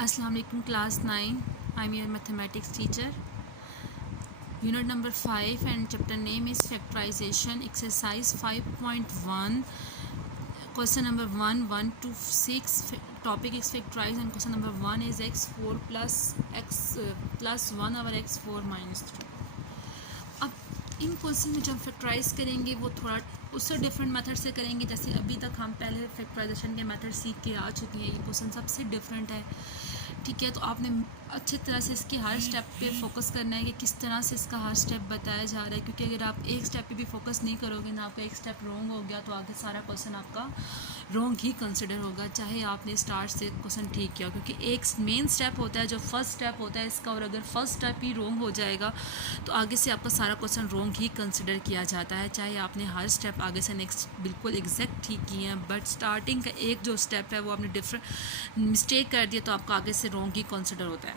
अस्सलाम वालेकुम class 9। I am your mathematics teacher. Unit number 5 and chapter name is factorisation. Exercise 5.1 question number 1 1 to 6 topic is factorise and question number 1 is x4 plus 1 over x4 minus 3। अब इन question में जब हम factorise करेंगे वो थोड़ा उससे different method से करेंगे। जैसे अभी तक हम पहले फैक्टराइजेशन के मेथड सीख के आ चुके हैं, ये क्वेश्चन सबसे डिफरेंट है। ठीक है, तो आपने अच्छी तरह से इसके हर स्टेप पे फोकस करना है कि किस तरह से इसका हर स्टेप बताया जा रहा है, क्योंकि अगर आप एक स्टेप पे भी फोकस नहीं करोगे ना, आपका एक स्टेप रॉन्ग हो गया तो आगे सारा क्वेश्चन आपका रॉन्ग ही कंसिडर होगा, चाहे आपने स्टार्ट से क्वेश्चन ठीक किया। क्योंकि एक मेन स्टेप होता है जो फर्स्ट स्टेप होता है इसका, और अगर फर्स्ट स्टेप ही रॉन्ग हो जाएगा तो आगे से आपका सारा क्वेश्चन रॉन्ग ही कंसिडर किया जाता है, चाहे आपने हर स्टेप आगे से नेक्स्ट बिल्कुल एग्जैक्ट ठीक किए हैं, बट स्टार्टिंग का एक जो स्टेप है वो आपने डिफरेंट मिस्टेक कर दिया तो आपका आगे से रॉन्ग ही कंसिडर होता है।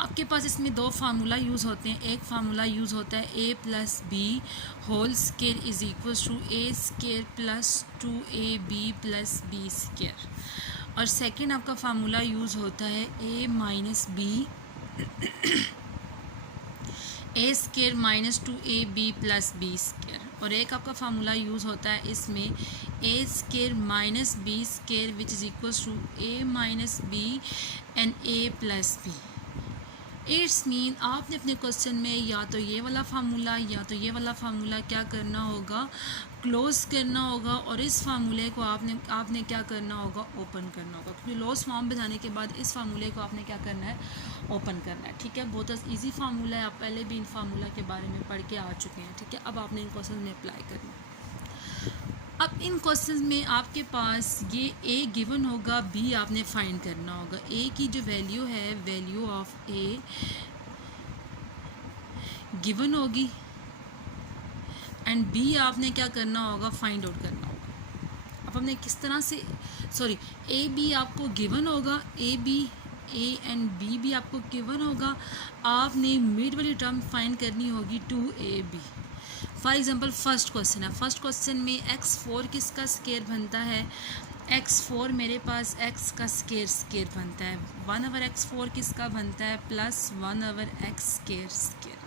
आपके पास इसमें दो फार्मूला यूज़ होते हैं। एक फार्मूला यूज़ होता है a plus b whole square is equal to a square plus 2ab plus b square, और सेकंड आपका फार्मूला यूज़ होता है a minus b a square minus 2ab plus b square, और एक आपका फार्मूला यूज़ होता है इसमें a square minus b square which is equal to a minus b and a plus b. It's mean आपने अपने क्वेश्चन में या तो ये वाला फार्मूला या तो ये वाला फार्मूला क्या करना होगा, क्लोज करना होगा, और इस फार्मूले को आपने क्या करना होगा, ओपन करना होगा। क्योंकि लॉस फॉर्म पे जाने के बाद इस फार्मूले को आपने क्या करना है, ओपन करना है। ठीक है, बहुत ईजी फार्मूला है, आप पहले भी इन फार्मूला के बारे में पढ़ के आ चुके हैं। ठीक है, अब आपने इन क्वेश्चन में अप्लाई करना है। अब इन क्वेश्चन में आपके पास ये a गिवन होगा, b आपने फाइंड करना होगा। a की जो वैल्यू है, वैल्यू ऑफ a गिवन होगी एंड b आपने क्या करना होगा, फाइंड आउट करना होगा। अब हमने किस तरह से a b आपको गिवन होगा, a एंड b भी आपको गिवन होगा। आपने मिड वाली टर्म फाइंड करनी होगी 2ab। For example first question है, फर्स्ट क्वेश्चन में x4 किसका स्केयर बनता है, x4 मेरे पास x का स्केयर बनता है। 1 ओवर x4 किसका बनता है, प्लस 1 ओवर x स्केयर।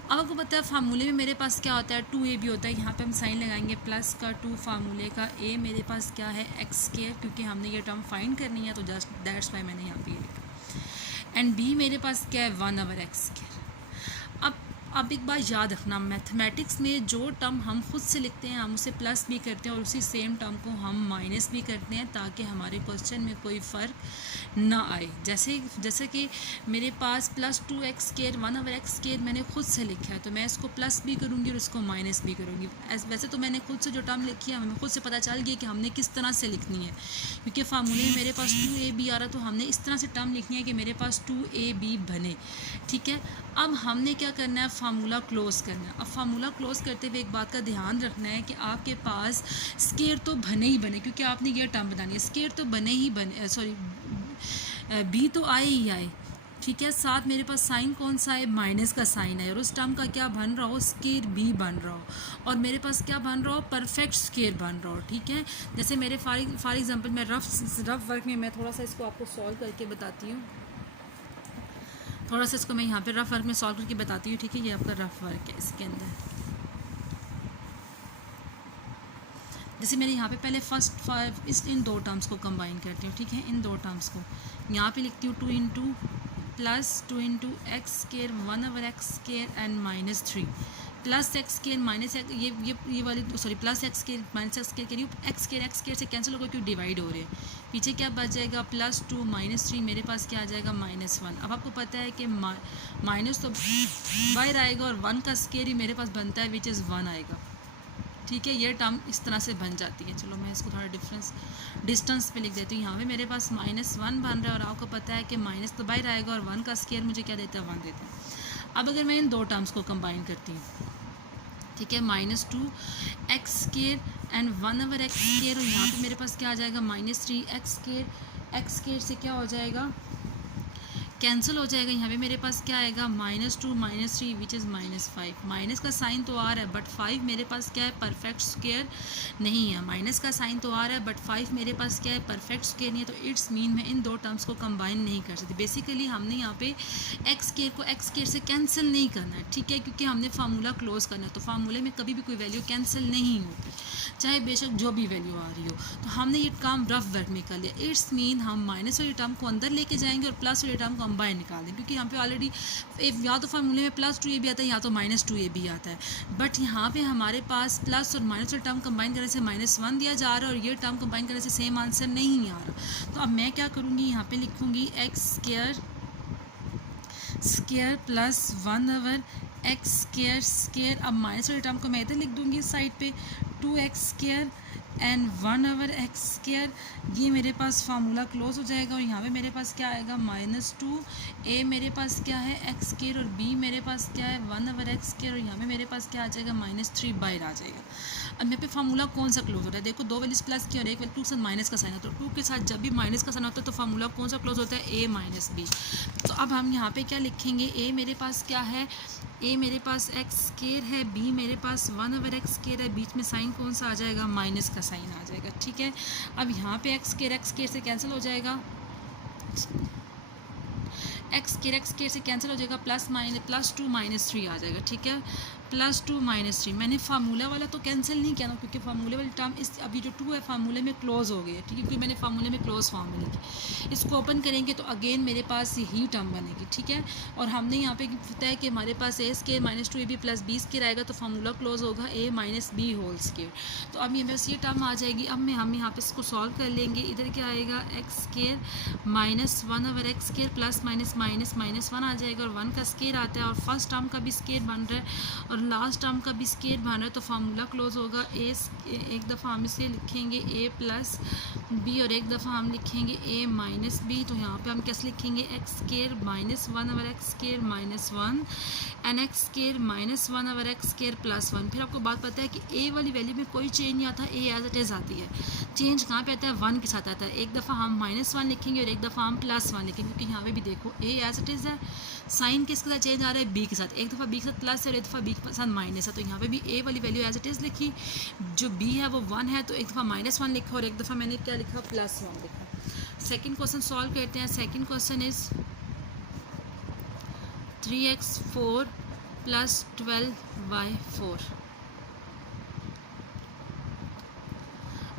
अब आपको पता है फार्मूले में मेरे पास क्या होता है, 2ab होता है। यहाँ पे हम साइन लगाएंगे प्लस का 2 फार्मूले का, a मेरे पास क्या है, x स्केयर, क्योंकि हमने ये टर्म फाइंड करनी है तो जस्ट दैट्स वाई मैंने यहाँ पे ये लिखा। एंड b मेरे पास क्या है, 1 ओवर x स्केयर। अब एक बात याद रखना, मैथमेटिक्स में जो टर्म हम खुद से लिखते हैं हम उसे प्लस भी करते हैं और उसी सेम टर्म को हम माइनस भी करते हैं, ताकि हमारे क्वेश्चन में कोई फ़र्क ना आए। जैसे कि मेरे पास plus 2x square 1 over x square मैंने खुद से लिखा है, तो मैं इसको प्लस भी करूँगी और इसको माइनस भी करूँगी। वैसे तो मैंने खुद से जो टर्म लिखी है हमें खुद से पता चल गया कि हमने किस तरह से लिखनी है, क्योंकि फार्मूले में मेरे पास 2ab आ रहा, तो हमने इस तरह से टर्म लिखनी है कि मेरे पास 2ab बने। ठीक है, अब हमने क्या करना है, फार्मूला क्लोज करना है। अब फार्मूला क्लोज करते हुए एक बात का ध्यान रखना है कि आपके पास स्केयर तो बने ही बने, क्योंकि आपने ये टर्म बतानी है, स्केयर तो बने ही बने, बी तो आए ही आए। ठीक है, साथ मेरे पास साइन कौन सा है, माइनस का साइन है, और उस टर्म का क्या बन रहा हो, स्केयर बी बन रहा हो, और मेरे पास क्या बन रहा हो, परफेक्ट स्केयर बन रहा हो। ठीक है, जैसे मेरे फॉर एग्जांपल मैं रफ वर्क में मैं थोड़ा सा इसको आपको सॉल्व करके बताती हूँ। थोड़ा सा इसको मैं यहाँ पे रफ वर्क में सॉल्व करके बताती हूँ। ठीक है, ये आपका रफ वर्क है। इसके अंदर जैसे मैंने यहाँ पे पहले इन दो टर्म्स को कंबाइन करती हूँ। ठीक है, इन दो टर्म्स को यहाँ पे लिखती हूँ 2 into plus 2 into x square 1 over x square and minus 3 plus x square minus ये वाली plus x square minus x square कह रही हूँ, एक्स स्केयर से कैंसिल होगा क्योंकि डिवाइड हो रहे हैं। पीछे क्या बच जाएगा, प्लस 2 माइनस 3 मेरे पास क्या आ जाएगा, माइनस 1। अब आपको पता है कि माइनस तो बाहर आएगा और 1 का स्केयर ही मेरे पास बनता है विच इज़ 1 आएगा। ठीक है, ये टर्म इस तरह से बन जाती है। चलो मैं इसको थोड़ा डिस्टेंस पे लिख देती हूँ। यहाँ पे मेरे पास -1 बन रहा है और आपको पता है कि माइनस तो बाहर आएगा और 1 का स्केयर मुझे क्या देता है, 1 देता है। अब अगर मैं इन दो टर्म्स को कंबाइन करती हूँ, ठीक है, -2 x square and 1 over x square, और यहाँ पे मेरे पास क्या आ जाएगा, -3 एक्स स्केयर से क्या हो जाएगा, कैंसिल हो जाएगा। यहाँ पे मेरे पास क्या आएगा -2 -3 विच इज़ -5। माइनस का साइन तो आ रहा है बट 5 मेरे पास क्या है परफेक्ट स्क्वायर नहीं है। माइनस का साइन तो आ रहा है बट 5 मेरे पास क्या है परफेक्ट स्क्वायर नहीं है। तो इट्स मीन मैं इन दो टर्म्स को कंबाइन नहीं कर सकती। बेसिकली हमने यहाँ पे एक्स स्क्वायर को एक्स स्क्वायर से कैंसिल नहीं करना है, ठीक है, क्योंकि हमने फार्मूला क्लोज करना है। तो फार्मूले में कभी भी कोई वैल्यू कैंसिल नहीं होती, चाहे बेशक जो भी वैल्यू आ रही हो। तो हमने ये काम रफ वर्क में कर लिया। इट्स मीन हम माइनस वाली टर्म को अंदर लेके जाएंगे और प्लस वाली टर्म को हम बाहर निकाल दें, क्योंकि यहाँ पे ऑलरेडी या तो फार्मूले में +2a भी आता है या तो -2a भी आता है। बट यहाँ पे हमारे पास प्लस और माइनस वाली टर्म कंबाइन करने से -1 दिया जा रहा है और ये टर्म कंबाइन करने से सेम आंसर नहीं आ रहा। तो अब मैं क्या करूँगी, यहाँ पे लिखूँगी x square plus 1 x square. अब माइनस वाली टर्म को मैं इधर लिख दूँगी साइड पे 2x square and 1 x square. ये मेरे पास फार्मूला क्लोज हो जाएगा और यहाँ पे मेरे पास क्या आएगा -2 a मेरे पास क्या है एक्स स्क्वायर और b मेरे पास क्या है 1 एक्स स्क्वायर और यहाँ पे मेरे पास क्या आ जाएगा -3 बाहर आ जाएगा। अब यहाँ पे फार्मूला कौन सा क्लोज होता है, देखो दो वैल्यूज प्लस की और एक वैल्यू 2 के साथ माइनस का साइन होता है। 2 के साथ जब भी माइनस का साइन होता है तो फार्मूला कौन सा क्लोज होता है, a - b। तो अब हम यहाँ पे क्या लिखेंगे, a मेरे पास क्या है, a मेरे पास एक्स स्क्वायर है, b मेरे पास 1 एक्स स्क्वायर है, बीच में साइन कौन सा आ जाएगा, माइनस का साइन आ जाएगा, ठीक है। अब यहाँ पे एक्स स्क्वायर से कैंसिल हो जाएगा, एक्स स्क्वायर से कैंसिल हो जाएगा, +2 -3 आ जाएगा, ठीक है, +2 -3। मैंने फार्मूला वाला तो कैंसिल नहीं किया ना, क्योंकि फार्मूले वाली टर्म इस अभी जो 2 है फार्मूले में क्लोज हो गई है, ठीक है, क्योंकि मैंने फार्मूले में क्लोज फॉर्म में लिखी। इसको ओपन करेंगे तो अगेन मेरे पास यही टर्म बनेगी, ठीक है। और हमने यहाँ पे पता है कि हमारे पास a square -2ab + b square आएगा तो फार्मूला क्लोज होगा a - b होल स्क्वायर। तो अब ये बस ये टर्म आ जाएगी। अब हम यहाँ पे इसको सॉल्व कर लेंगे। इधर क्या आएगा, x square -1 x square plus -1 आ जाएगा और 1 का स्क्वायर आता है और फर्स्ट टर्म का भी स्क्वायर बन रहा है और लास्ट टर्म का भी स्क्वायर बन रहा है। तो फार्मूला क्लोज होगा एक दफ़ा हम इसे लिखेंगे a + b और एक दफ़ा हम लिखेंगे a - b। तो यहाँ पे हम कैसे लिखेंगे, x square -1 x square -1 and x square -1 x square +1। फिर आपको बात पता है कि a वाली वैल्यू में कोई चेंज नहीं आता, a एज इट इज़ आती है। चेंज कहाँ पे आता है, 1 के साथ आता है। एक दफ़ा हम -1 लिखेंगे और एक दफ़ा हम +1 लिखेंगे, क्योंकि यहाँ पे भी देखो a एज इट इज़ है, साइन किसके साथ चेंज आ रहा है, b के साथ। एक दफ़ा b के साथ प्लस है और एक दफ़ा b के साथ माइनस है। तो यहाँ पे भी a वाली वैल्यू एज इट इज़ लिखी, जो b है वो 1 है, तो एक दफ़ा -1 लिखा और एक दफ़ा मैंने क्या लिखा, +1 लिखा। सेकंड क्वेश्चन सॉल्व करते हैं। Second question is 3x4 + 12y4।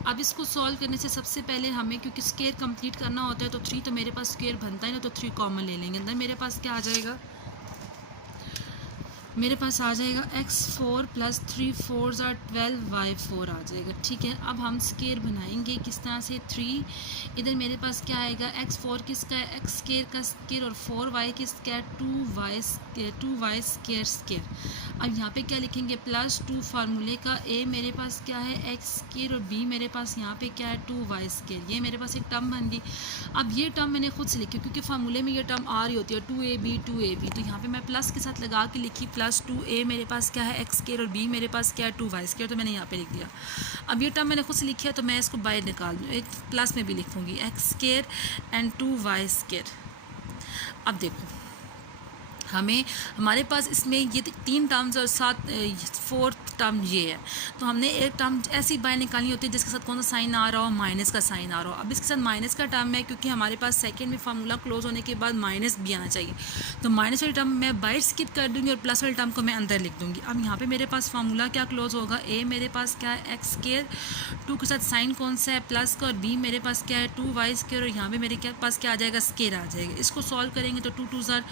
अब इसको सॉल्व करने से सबसे पहले हमें, क्योंकि स्क्वायर कंप्लीट करना होता है, तो 3 तो मेरे पास स्क्वायर बनता है ना, तो 3 कॉमन ले लेंगे। अंदर मेरे पास क्या आ जाएगा, मेरे पास आ जाएगा x4 + 3 4 = 12y4 आ जाएगा, ठीक है। अब हम स्क्वायर बनाएंगे किस तरह से, 3 इधर मेरे पास क्या आएगा, x4 किसका है, एक्स स्क्वायर का स्क्वायर और 4y किसका है, 2y स्क्वायर। अब यहाँ पे क्या लिखेंगे, +2 फार्मूले का, a मेरे पास क्या है, एक्स स्क्वायर और b मेरे पास यहाँ पे क्या है, 2y स्क्वायर। ये मेरे पास एक टर्म बन गई। अब ये टर्म मैंने खुद से लिखी, क्योंकि फार्मूले में ये टर्म आ रही होती है 2ab। तो यहाँ पे मैं प्लस के साथ लगा के लिखी, +2a मेरे पास क्या है, एक्स स्क्वायर और b मेरे पास क्या है, 2y स्क्वायर। तो मैंने यहाँ पे लिख दिया। अब ये टर्म मैंने खुद से लिखी है, तो मैं इसको बाहर निकाल दूँ, एक प्लस में भी लिखूँगी, x square and 2y square. अब देखो हमारे पास इसमें ये 3 टर्म्स और 4th टर्म ये है, तो हमने एक टर्म ऐसी बाहर निकालनी होती है जिसके साथ कौन सा साइन आ रहा हो, माइनस का साइन आ रहा हो। अब इसके साथ माइनस का टर्म है, क्योंकि हमारे पास सेकंड में फार्मूला क्लोज होने के बाद माइनस भी आना चाहिए, तो माइनस वाली टर्म मैं बाहर स्किप कर दूँगी और प्लस वाली टर्म को मैं अंदर लिख दूँगी। अब यहाँ पे मेरे पास फार्मूला क्या क्लोज होगा, a मेरे पास क्या है, एक्स स्क्वायर, 2 के साथ साइन कौन सा है, प्लस का, और b मेरे पास क्या है, 2y स्क्वायर, और यहाँ पे मेरे पास क्या आ जाएगा, स्क्वायर आ जाएगा। इसको सॉल्व करेंगे तो 2 2 =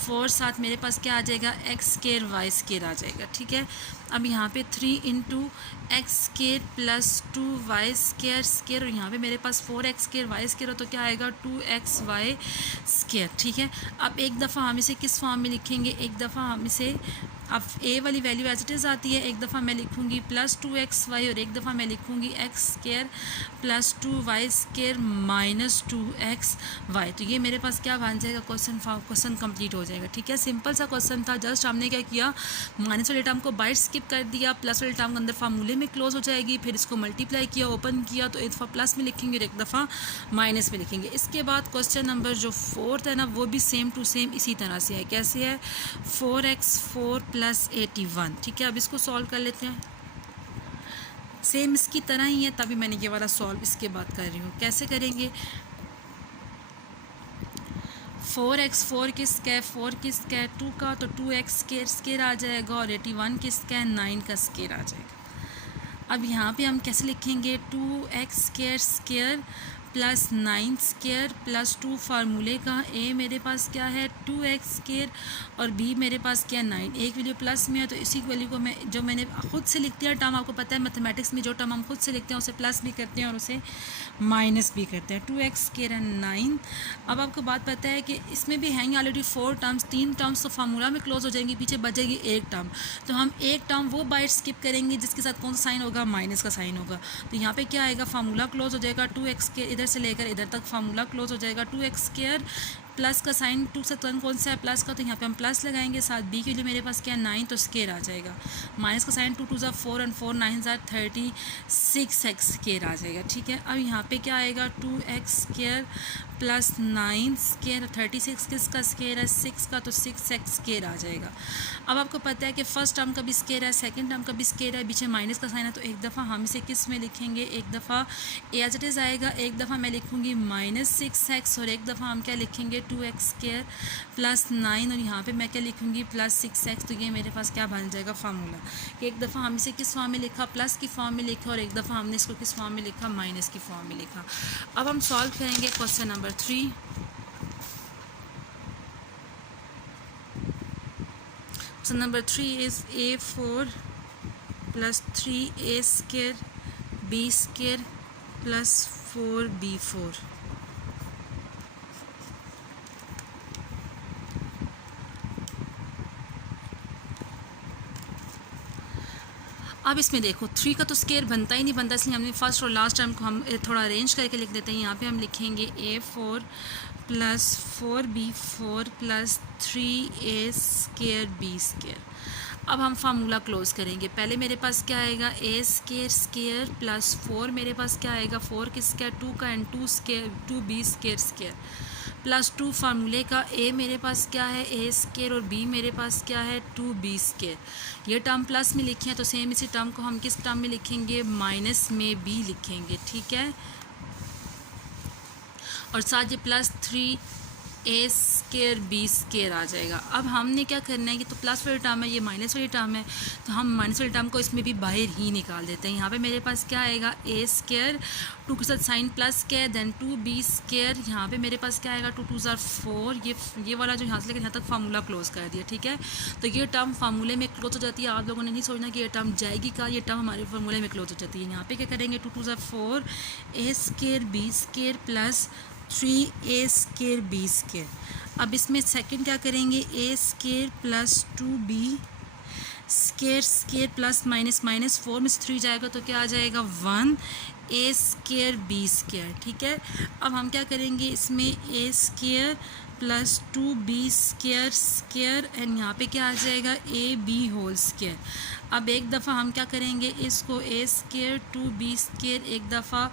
4, साथ मेरे पास क्या आ जाएगा, एक्स स्क्वायर वाई स्क्वायर आ जाएगा, ठीक है। अब यहाँ पे 3 × एक्स स्क्वायर + 2y स्क्वायर और यहाँ पे मेरे पास 4x स्क्वायर वाई स्क्वायर हो, तो क्या आएगा, 2xy स्क्वायर, ठीक है। अब एक दफ़ा हम इसे किस फॉर्म में लिखेंगे, एक दफ़ा हम इसे, अब a वाली वैल्यू एज इट इज़ आती है, एक दफ़ा मैं लिखूँगी +2xy और एक दफ़ा मैं लिखूँगी x square + 2y square - 2xy। तो ये मेरे पास क्या बन जाएगा, क्वेश्चन कंप्लीट हो जाएगा, ठीक है। है, सिंपल सा क्वेश्चन था। जस्ट हमने क्या किया, माइनस वाले टर्म को बाइट स्किप कर दिया, प्लस वाले टर्म के अंदर फार्मूले में क्लोज हो जाएगी, फिर इसको मल्टीप्लाई किया, ओपन किया, तो एक दफ़ा प्लस में लिखेंगे और एक दफ़ा माइनस में लिखेंगे। इसके बाद क्वेश्चन नंबर जो 4 है ना, वो भी सेम टू सेम इसी तरह से है। कैसे है, 4x4 + 81। ठीक है, अब इसको सॉल्व कर लेते हैं। सेम इसकी तरह ही है, तभी मैंने ये वाला सॉल्व इसके बाद कर रही हूँ। कैसे करेंगे, 4x4 किसका है, 4 किसका है, 2 का, तो 2x स्केयर आ जाएगा, और 81 किसका है, 9 का स्केयर आ जाएगा। अब यहाँ पे हम कैसे लिखेंगे, 2x square plus 9 square plus 2 फार्मूले का। ए मेरे पास क्या है, 2x स्केयर, और बी मेरे पास क्या है, 9। एक वैल्यू प्लस में है तो इसी वैल्यू को मैं जो मैंने खुद से लिख दिया टर्म, आपको पता है मैथमेटिक्स में जो टर्म हम खुद से लिखते हैं उसे प्लस भी करते हैं और उसे माइनस भी करते हैं। 2x square and 9। अब आपको बात पता है कि इसमें भी हैं ऑलरेडी 4 टर्म्स, 3 टर्म्स तो फार्मूला में क्लोज हो जाएंगी, पीछे बचेगी एक टर्म। तो हम एक टर्म वो बाइट स्किप करेंगे जिसके साथ कौन सा साइन होगा, माइनस का साइन होगा। तो यहाँ पे क्या आएगा, फार्मूला क्लोज हो जाएगा, 2x के इधर से लेकर इधर तक फार्मूला क्लोज हो जाएगा। 2x स्केयर प्लस का साइन 2 से कौन सा है, प्लस का, तो यहाँ पे हम प्लस लगाएंगे। साथ बी के लिए मेरे पास क्या है, 9, तो स्केयर आ जाएगा। माइनस का साइन 2 2 4 और 4 9 36x स्केयर आ जाएगा। ठीक है, अब यहाँ पे क्या आएगा, 2x स्केयर प्लस 9 स्केयर, 36 किसका स्केयर है, 6 का, तो 6x स्केयर आ जाएगा। अब आपको पता है कि फर्स्ट टर्म का भी स्केयर है, सेकंड टर्म का भी स्केयर है, पीछे माइनस का साइन है, तो एक दफ़ा हम इसे किस में लिखेंगे, एक दफ़ा एज इट इज़ आएगा, एक दफ़ा मैं लिखूँगी -6x, और एक दफ़ा हम क्या लिखेंगे, 2x स्केयर प्लस 9, और यहाँ पे मैं क्या लिखूँगी, प्लस 6x। तो ये मेरे पास क्या बन जाएगा, फार्मूला। एक दफ़ा हम इसे किस फॉर्म में लिखा, प्लस की फॉर्म में लिखा, और एक दफ़ा हमने इसको किस फॉर्म में लिखा, माइनस की फॉर्म में लिखा। अब हम सॉल्व करेंगे question number 3। Question number 3 is a4 plus 3a square b square plus 4b4. अब इसमें देखो 3 का तो स्केयर बनता ही नहीं बनता, इसलिए हमने फर्स्ट और लास्ट टर्म को हम थोड़ा अरेंज करके लिख देते हैं। यहाँ पे हम लिखेंगे a4 plus 4b4 plus 3a square b square. अब हम फार्मूला क्लोज करेंगे। पहले मेरे पास क्या आएगा, a स्केयर स्केयर प्लस 4 मेरे पास क्या आएगा, 4 किसका, 2 का, and 2 square 2b square square plus 2 फार्मूले का। a मेरे पास क्या है, a स्केयर, और b मेरे पास क्या है, 2b स्केयर। ये टर्म प्लस में लिखे हैं तो सेम इसी टर्म को हम किस टर्म में लिखेंगे, माइनस में b लिखेंगे। ठीक है, और साथ ये plus 3a square b square आ जाएगा। अब हमने क्या करना है कि तो प्लस वाली टर्म है, ये माइनस वाली टर्म है, तो हम माइनस वाली टर्म को इसमें भी बाहर ही निकाल देते हैं। यहाँ पे मेरे पास क्या आएगा, a स्केयर, 2 के साथ साइन प्लस के, देन 2b स्केयर। यहाँ पे मेरे पास क्या आएगा, 2 2 4। ये वाला जो यहाँ से लेकर यहाँ तक फार्मूला क्लोज कर दिया। ठीक है, तो ये टर्म फार्मूले में क्लोज हो जाती है। आप लोगों ने नहीं सोचना कि ये टर्म जाएगी का, ये टर्म हमारे फार्मूले में क्लोज हो जाती है। यहाँ पे क्या करेंगे, 2 2 4 a square b square plus 3a square b square. अब इसमें सेकंड क्या करेंगे, a square plus 2b square square plus minus minus 4 में से 3 जाएगा तो क्या आ जाएगा, 1a स्केयर b स्केयर। ठीक है, अब हम क्या करेंगे, इसमें a square plus 2b square square, and यहाँ पे क्या आ जाएगा, ab होल स्केयर। अब एक दफ़ा हम क्या करेंगे, इसको a स्केयर 2b स्केयर एक दफ़ा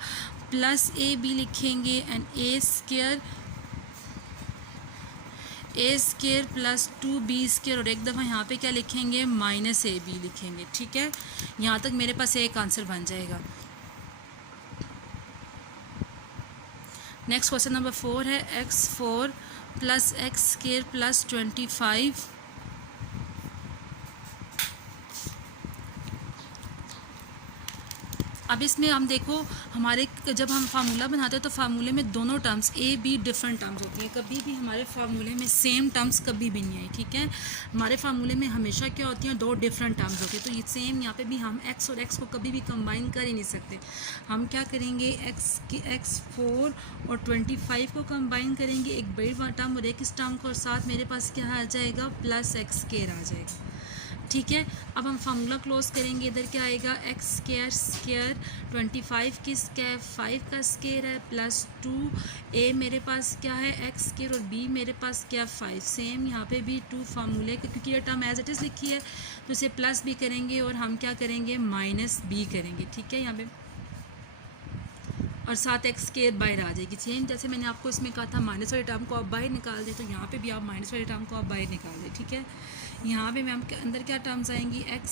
प्लस ab लिखेंगे, and a square plus 2b square, और एक दफ़ा यहाँ पे क्या लिखेंगे, माइनस ab लिखेंगे। ठीक है, यहाँ तक मेरे पास एक आंसर बन जाएगा। नेक्स्ट क्वेश्चन नंबर 4 है, x4 plus x square plus 25। अब इसमें हम देखो, हमारे जब हम फार्मूला बनाते हैं तो फार्मूले में दोनों terms a b different terms होती हैं। कभी भी हमारे फार्मूले में सेम टर्म्स कभी भी नहीं आई। ठीक है, हमारे फार्मूले में हमेशा क्या होती हैं, 2 डिफरेंट टर्म्स होती हैं। तो ये सेम यहाँ पे भी हम x और x को कभी भी कंबाइन कर ही नहीं सकते। हम क्या करेंगे, x4 और 25 को कंबाइन करेंगे, एक बड़ी टर्म और एक इस टर्म को, और साथ मेरे पास क्या आ जाएगा, प्लस x स्केयर आ जाएगा। ठीक है। अब हम फार्मूला क्लोज करेंगे, इधर क्या आएगा एक्स स्क्वायर स्क्वायर 25 की स्क्वायर 5 का स्क्वायर है प्लस 2 ए मेरे पास क्या है एक्स स्क्वायर और बी मेरे पास क्या 5। सेम यहाँ पे भी 2 फार्मूले के, क्योंकि ये टर्म एज इट इज़ लिखी है तो इसे प्लस भी करेंगे और हम क्या करेंगे माइनस बी करेंगे, ठीक है यहाँ पे, और साथ एक्स स्क्वायर बाहर आ जाएगी। सेम जैसे मैंने आपको इसमें कहा था माइनस वाले टर्म को आप बाहर निकाल दें, तो यहाँ पे भी आप माइनस वाले टर्म को आप बाहर निकाल दें, ठीक है। यहाँ पे मैम के अंदर क्या टर्म्स आएंगी x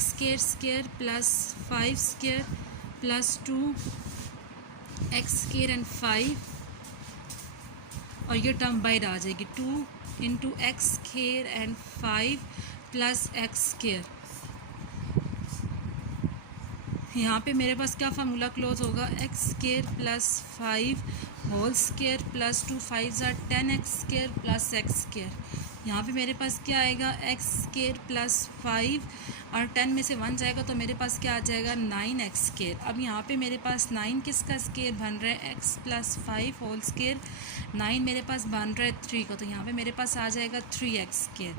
square square plus 5 square plus 2 x square and 5, और ये टर्म बाहर आ जाएगी 2 into x square and 5 plus x square. यहाँ पे मेरे पास क्या फार्मूला क्लोज होगा x square plus 5 whole square plus 2 5 ज़ा 10 x square plus x square. यहाँ पे मेरे पास क्या आएगा एक्स स्क्वायर प्लस 5 और 10 में से 1 जाएगा तो मेरे पास क्या आ जाएगा 9 एक्स स्क्वायर। अब यहाँ पे मेरे पास 9 किसका स्क्वायर बन रहा है एक्स प्लस 5 होल स्क्वायर, 9 मेरे पास बन रहा है 3 का, तो यहाँ पे मेरे पास आ जाएगा 3 एक्स स्क्वायर।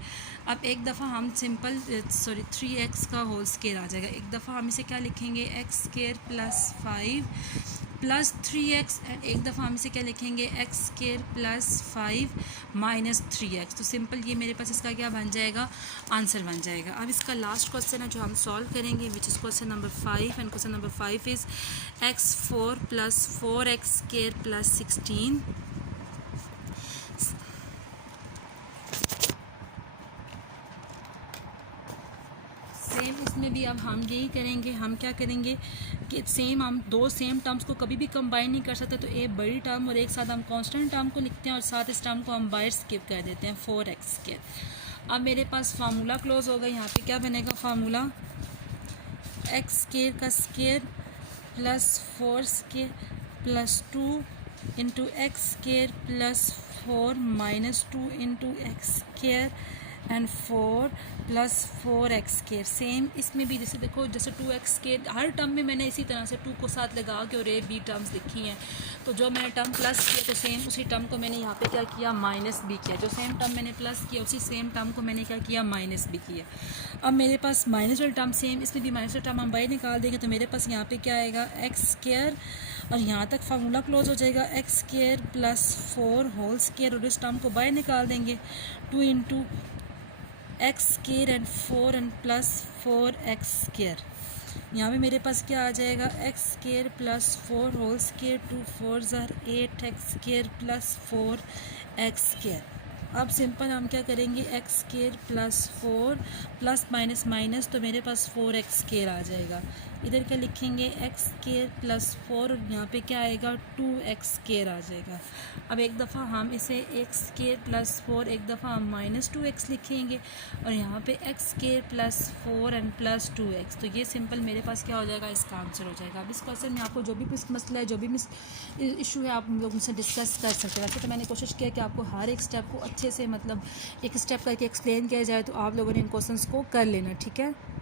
अब एक दफ़ा हम सिंपल 3 एक्स का होल स्क्वायर आ जाएगा, एक दफ़ा हम इसे क्या लिखेंगे x square plus 5 plus 3x and एक दफ़ा हम इसे क्या लिखेंगे x square plus 5 minus 3x। तो सिंपल ये मेरे पास इसका क्या बन जाएगा आंसर बन जाएगा। अब इसका लास्ट क्वेश्चन है जो हम सॉल्व करेंगे which is question number 5 and question number 5 is x4 plus 4x square plus 16। Same इसमें भी अब हम यही करेंगे, हम क्या करेंगे कि सेम हम दो सेम टर्म्स को कभी भी कंबाइन नहीं कर सकते, तो एक बड़ी टर्म और एक साथ हम कांस्टेंट टर्म को लिखते हैं और साथ इस टर्म को हम बाहर स्किप कर देते हैं 4x स्क्वायर। अब मेरे पास फार्मूला क्लोज होगा, यहाँ पे क्या बनेगा फार्मूला एक्स स्क्वायर का square plus 4 square plus 2 into x square plus 4 minus 2 into x square and 4 plus 4x square. Same इसमें भी जैसे देखो जैसे 2x स्क्वायर हर टर्म में मैंने इसी तरह से 2 को साथ लगा के और ए बी टर्म्स लिखी हैं, तो जो मैंने टर्म प्लस किया तो सेम उसी टर्म को मैंने यहाँ पे क्या किया माइनस बी किया, जो सेम टर्म मैंने प्लस किया उसी सेम टर्म को मैंने क्या किया माइनस बी किया। अब मेरे पास माइनस वाला टर्म सेम इसमें भी माइनस वाला टर्म हम बाहर निकाल देंगे, तो मेरे पास यहाँ पे क्या आएगा एक्स स्क्वायर और यहाँ तक फार्मूला क्लोज हो जाएगा x square plus 4 whole square, और इस टर्म को बाहर निकाल देंगे 2 into x square and 4 and plus 4x square. यहाँ पे मेरे पास क्या आ जाएगा x square plus 4 whole square 2 4 ज़ा 8 x square plus 4x square. अब सिंपल हम क्या करेंगे x square plus 4 plus minus minus, तो मेरे पास 4x स्क्वायर आ जाएगा। इधर क्या लिखेंगे एक्स स्क्वायर प्लस 4 और यहाँ पे क्या आएगा 2x स्क्वायर आ जाएगा। अब एक दफ़ा हम इसे एक्स स्क्वायर प्लस 4 एक दफ़ा हम माइनस 2x लिखेंगे और यहाँ पे x square plus 4 and plus 2x, तो ये सिंपल मेरे पास क्या हो जाएगा इसका आंसर हो जाएगा। अब इस क्वेश्चन में आपको जो भी मसला है जो भी इशू है आप लोग मुझसे डिस्कस कर सकते हैं। वैसे तो मैंने कोशिश किया कि आपको हर एक स्टेप को अच्छे से मतलब एक स्टेप करके एक्सप्लेन किया जाए, तो आप लोगों ने इन क्वेश्चंस को कर लेना, ठीक है।